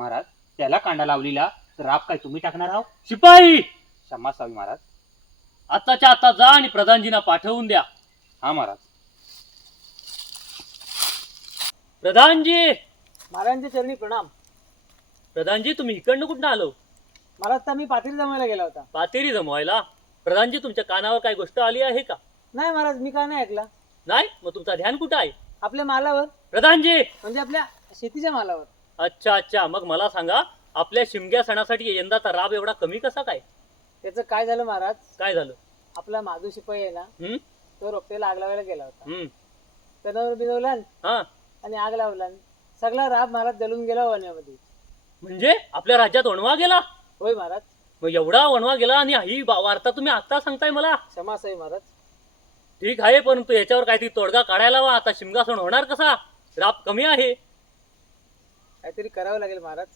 महाराज त्याला कांडा लावलेला तर राब काय तुम्ही टाकणार आहो? शिपाई क्षमा असावी महाराज. आताच्या आता जा आणि प्रधानजींना पाठवून द्या. हा महाराज. प्रधानजी महाराजांच्या चरणी प्रणाम. प्रधानजी तुम्ही इकडनं कुठं आलो? महाराज तर मी पाथरी जमायला गेला होता. पातेरी जमवायला? प्रधानजी तुमच्या कानावर काय गोष्ट आली आहे का? नाही महाराज, मी का नाही ऐकला. नाही? मग तुमचा ध्यान कुठं आहे? आपल्या मालावर, प्रधानजी म्हणजे आपल्या शेतीच्या मालावर. अच्छा अच्छा, मग मला सांगा आपल्या शिमग्या सणासाठी यंदाचा राब एवढा कमी कसा काय? त्याचं काय झालं महाराज, काय झालं? आपला माधू शिपाई आहे ना, हम्म तो रोपटेला आग लावायला गेला होता. हम्म त्यानं बिनवला हा आणि आग लावला. सगळा राब महाराज जळून गेला वण्यामध्ये. म्हणजे आपल्या राज्यात वणवा गेला? होय महाराज. मग एवढा वणवा गेला आणि ही वार्ता तुम्ही आता सांगताय मला? क्षमा असावी महाराज. ठीक आहे, परंतु याच्यावर काहीतरी तोडगा काढायला हवा. आता शिमगा सण होणार कसा? राब कमी आहे. काहीतरी करावं लागेल महाराज.